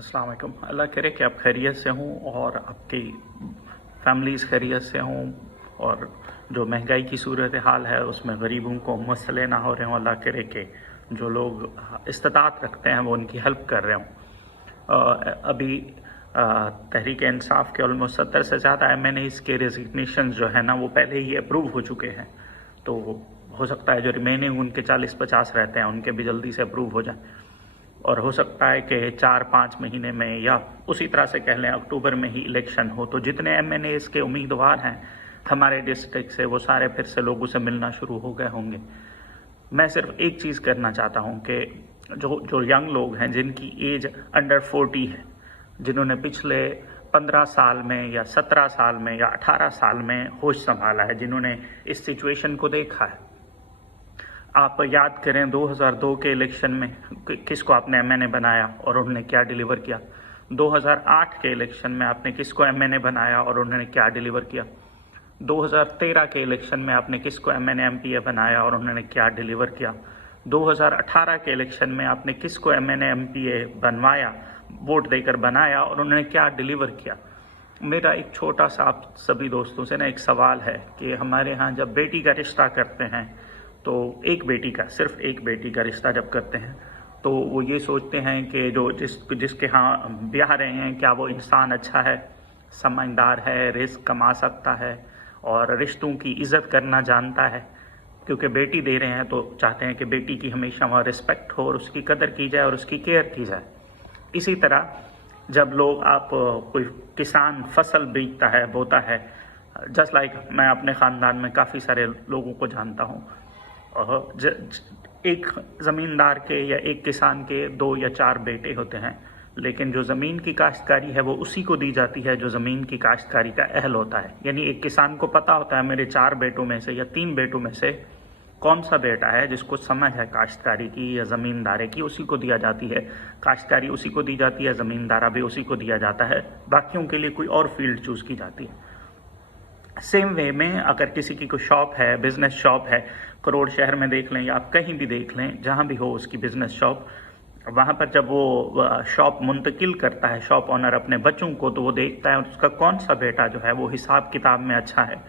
अस्सलाम वालेकुम। अल्लाह करे कि आप खैरियत से हों और आपकी फैमिलीज़ खैरियत से हों और जो महंगाई की सूरत हाल है उसमें गरीबों को मसले ना हो रहे हों। अल्लाह करे कि जो लोग इस्तात रखते हैं वो उनकी हेल्प कर रहे हों। अभी तहरीक इंसाफ के ऑलमोस्ट 70 से ज़्यादा MNAs के रेजिग्नेशन जो है ना वो पहले ही अप्रूव हो चुके हैं, तो हो सकता है जो रिमेनिंग उनके 40-50 रहते हैं उनके भी जल्दी से अप्रूव हो जाए और हो सकता है कि 4-5 महीने में या उसी तरह से कह लें अक्टूबर में ही इलेक्शन हो, तो जितने MNAs के उम्मीदवार हैं हमारे डिस्ट्रिक्ट से वो सारे फिर से लोगों से मिलना शुरू हो गए होंगे। मैं सिर्फ एक चीज़ करना चाहता हूँ कि जो जो यंग लोग हैं जिनकी एज अंडर 40 है, जिन्होंने पिछले 15 साल में या 17 साल में या 18 साल में होश संभाला है, जिन्होंने इस सिचुएशन को देखा है, आप याद करें 2002 के इलेक्शन में किसको आपने MNA बनाया और उन्होंने क्या डिलीवर किया। 2008 के इलेक्शन में आपने किसको MNA बनाया और उन्होंने क्या डिलीवर किया। 2013 के इलेक्शन में आपने किसको MNA MPA बनाया और उन्होंने क्या डिलीवर किया। 2018 के इलेक्शन में आपने किसको MNA MPA बनवाया, वोट देकर बनाया और उन्होंने क्या डिलीवर किया। मेरा एक छोटा सा आप सभी दोस्तों से ना एक सवाल है कि हमारे यहाँ जब बेटी का रिश्ता करते हैं तो एक बेटी का, सिर्फ एक बेटी का रिश्ता जब करते हैं तो वो ये सोचते हैं कि जो जिसके यहाँ ब्याह रहे हैं क्या वो इंसान अच्छा है, समझदार है, रिस्क कमा सकता है और रिश्तों की इज़्ज़त करना जानता है। क्योंकि बेटी दे रहे हैं तो चाहते हैं कि बेटी की हमेशा वहाँ रिस्पेक्ट हो और उसकी कदर की जाए और उसकी केयर की जाए। इसी तरह जब लोग कोई किसान फसल बीजता है, बोता है, जस्ट लाइक मैं अपने ख़ानदान में काफ़ी सारे लोगों को जानता हूँ, एक ज़मींदार के या एक किसान के 2 या 4 बेटे होते हैं, लेकिन जो ज़मीन की काश्तकारी है वो उसी को दी जाती है जो ज़मीन की काश्तकारी का अहल होता है। यानी एक किसान को पता होता है मेरे 4 बेटों में से या 3 बेटों में से कौन सा बेटा है जिसको समझ है काश्तकारी की या ज़मींदारे की, उसी को दिया जाती है। काश्तकारी उसी को दी जाती है, ज़मींदारा भी उसी को दिया जाता है, बाकियों के लिए कोई और फील्ड चूज़ की जाती है। सेम वे में अगर किसी की कोई शॉप है, बिज़नेस शॉप है, करोड़ शहर में देख लें या आप कहीं भी देख लें, जहाँ भी हो उसकी बिज़नेस शॉप, वहाँ पर जब वो शॉप मुंतकिल करता है शॉप ओनर अपने बच्चों को, तो वो देखता है उसका कौन सा बेटा जो है वो हिसाब किताब में अच्छा है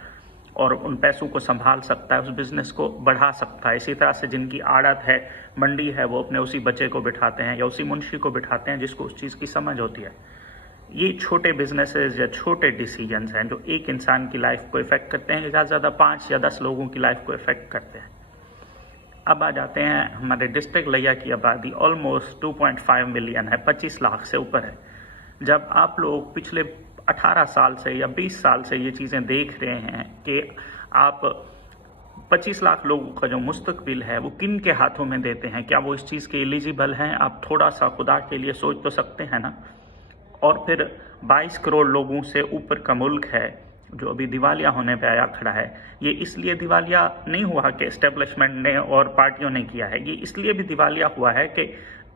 और उन पैसों को संभाल सकता है, उस बिज़नेस को बढ़ा सकता है। इसी तरह से जिनकी आड़त है, मंडी है, वो अपने उसी बच्चे को बिठाते हैं या उसी मुंशी को बिठाते हैं जिसको उस चीज़ की समझ होती है। ये छोटे बिजनेसेस या छोटे डिसीजंस हैं जो एक इंसान की लाइफ को इफ़ेक्ट करते हैं, ज़्यादा से ज़्यादा 5 या 10 लोगों की लाइफ को इफ़ेक्ट करते हैं। अब आ जाते हैं हमारे डिस्ट्रिक्ट लिया की आबादी ऑलमोस्ट 2.5 मिलियन है, 25 लाख से ऊपर है। जब आप लोग पिछले 18 साल से या 20 साल से ये चीज़ें देख रहे हैं कि आप 25 लाख लोगों का जो मुस्तकबिल है वो किन के हाथों में देते हैं, क्या वो इस चीज़ के एलिजिबल हैं, आप थोड़ा सा खुदा के लिए सोच तो सकते हैं ना। और फिर 22 करोड़ लोगों से ऊपर का मुल्क है जो अभी दिवालिया होने पे आया खड़ा है। ये इसलिए दिवालिया नहीं हुआ कि एस्टेब्लिशमेंट ने और पार्टियों ने किया है, ये इसलिए भी दिवालिया हुआ है कि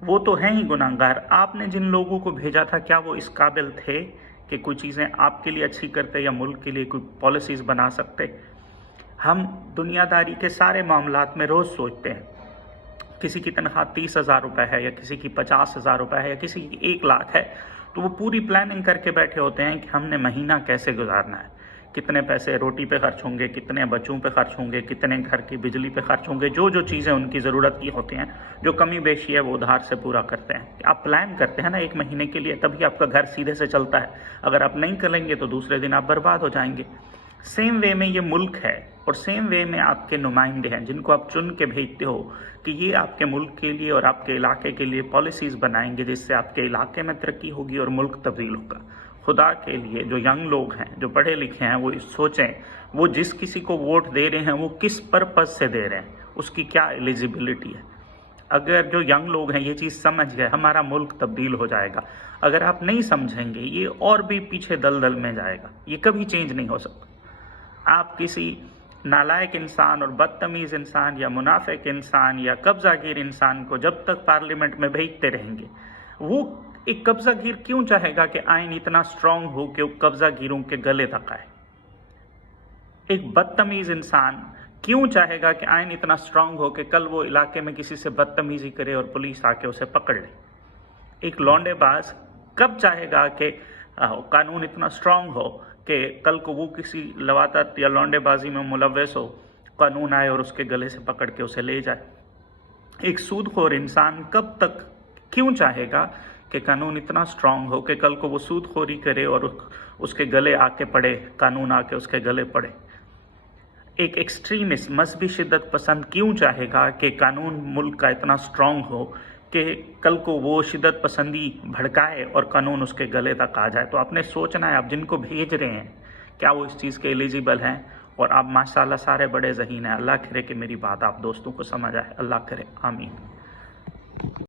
वो तो हैं ही गुनाहगार। आपने जिन लोगों को भेजा था क्या वो इस काबिल थे कि कोई चीज़ें आपके लिए अच्छी करते या मुल्क के लिए कोई पॉलिसीज़ बना सकते। हम दुनियादारी के सारे मामलात में रोज़ सोचते हैं, किसी की तनख्वाह 30,000 रुपये है या किसी की 50,000 रुपये है या किसी की 1 लाख है, तो वो पूरी प्लानिंग करके बैठे होते हैं कि हमने महीना कैसे गुजारना है, कितने पैसे रोटी पे खर्च होंगे, कितने बच्चों पे खर्च होंगे, कितने घर की बिजली पे खर्च होंगे, जो जो चीज़ें उनकी ज़रूरत की होती हैं, जो कमी बेशी है वो उधार से पूरा करते हैं। आप प्लान करते हैं ना 1 महीने के लिए, तभी आपका घर सीधे से चलता है। अगर आप नहीं करेंगे तो दूसरे दिन आप बर्बाद हो जाएंगे। सेम वे में ये मुल्क है और सेम वे में आपके नुमाइंदे हैं जिनको आप चुन के भेजते हो कि ये आपके मुल्क के लिए और आपके इलाके के लिए पॉलिसीज़ बनाएंगे जिससे आपके इलाके में तरक्की होगी और मुल्क तब्दील होगा। खुदा के लिए जो यंग लोग हैं, जो पढ़े लिखे हैं, वो सोचें वो जिस किसी को वोट दे रहे हैं वो किस पर्पज़ से दे रहे हैं, उसकी क्या एलिजिबिलिटी है। अगर जो यंग लोग हैं ये चीज़ समझ गए, हमारा मुल्क तब्दील हो जाएगा। अगर आप नहीं समझेंगे ये और भी पीछे दलदल में जाएगा, ये कभी चेंज नहीं हो सकता। आप किसी नालायक इंसान और बदतमीज़ इंसान या मुनाफिक इंसान या कब्ज़ागिर इंसान को जब तक पार्लियामेंट में भेजते रहेंगे, वो एक कब्ज़ागिर क्यों चाहेगा कि आइन इतना स्ट्रांग हो कि वो कब्ज़ागिरों के गले तक आए। एक बदतमीज़ इंसान क्यों चाहेगा कि आइन इतना स्ट्रांग हो कि कल वो इलाके में किसी से बदतमीज़ी करे और पुलिस आके उसे पकड़ ले। एक लौंडेबाज कब चाहेगा कि कानून इतना स्ट्रांग हो कि कल को वो किसी लवातत या लौंडेबाजी में मुलव्वस हो, कानून आए और उसके गले से पकड़ के उसे ले जाए। एक सूदखोर इंसान कब तक क्यों चाहेगा कि कानून इतना स्ट्रांग हो कि कल को वो सूदखोरी करे और उसके गले आके पड़े, कानून आके उसके गले पड़े। एक एक्सट्रीमिस्ट मजहबी शिद्दत पसंद क्यों चाहेगा कि कानून मुल्क का इतना स्ट्रांग हो कि कल को वो शिद्दत पसंदी भड़काए और कानून उसके गले तक आ जाए। तो आपने सोचना है, आप जिनको भेज रहे हैं क्या वो इस चीज़ के एलिजिबल हैं, और आप माशाल्लाह सारे बड़े ज़हीन हैं। अल्लाह करे कि मेरी बात आप दोस्तों को समझ आए, अल्लाह करे, आमीन।